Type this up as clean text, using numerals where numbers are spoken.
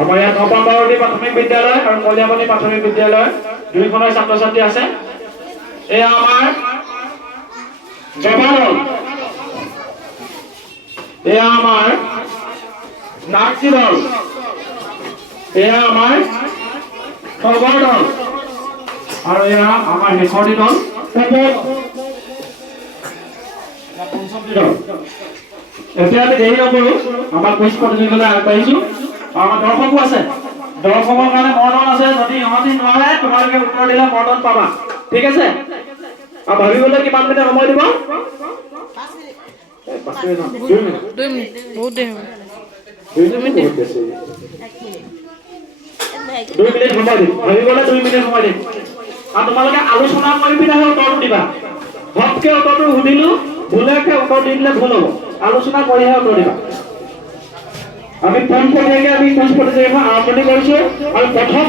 আমাৰ ইয়াত নপামবাৰদী প্ৰাথমিক বিদ্যালয় আৰু কলিয়াবনী প্ৰাথমিক বিদ্যালয় দুইখনৰ ছাত্ৰ ছাত্ৰী আছে। এয়া আমাৰ জবাদল, এয়া আমাৰ নাগজী দল, এয়া আমাৰ খবৰ দল আৰু এয়া আমাৰ শেষৰটি দল পঞ্চমটি দল। এতিয়া আমি দেৰি নকৰো, আমাৰ কুইজ প্ৰতিযোগিতালৈ আগবাঢ়িছো। আমাৰ দৰ্শকো আছে, দৰ্শকৰ কাৰণে মৰ্ডন আছে। যদি ইহঁতি নোৱাৰে তোমালোকে উত্তৰ দিলে মৰ্ডন পাবা, ঠিক আছে? আৰু ভাবিবলৈ কিমান মিনিট সময় দিব? 2 মিনিট বহুত দেৰি হ'ব। 2 মিনিট সময় দিম, ভাবিবলৈ 2 মিনিট সময় দিম। আৰু তোমালোকে আলোচনা কৰি পিনেহে উত্তৰটো দিবা। ঘপকে উত্তৰটো সুধিলো, ভুলকে উত্তৰ দি দিলে ভুল হ'ব। আলোচনা কৰিহে উত্তৰ দিবা। আমি পোনপটীয়াকৈ কুইজ প্ৰতিযোগিতা আৰম্ভণি কৰিছো আৰু প্ৰথম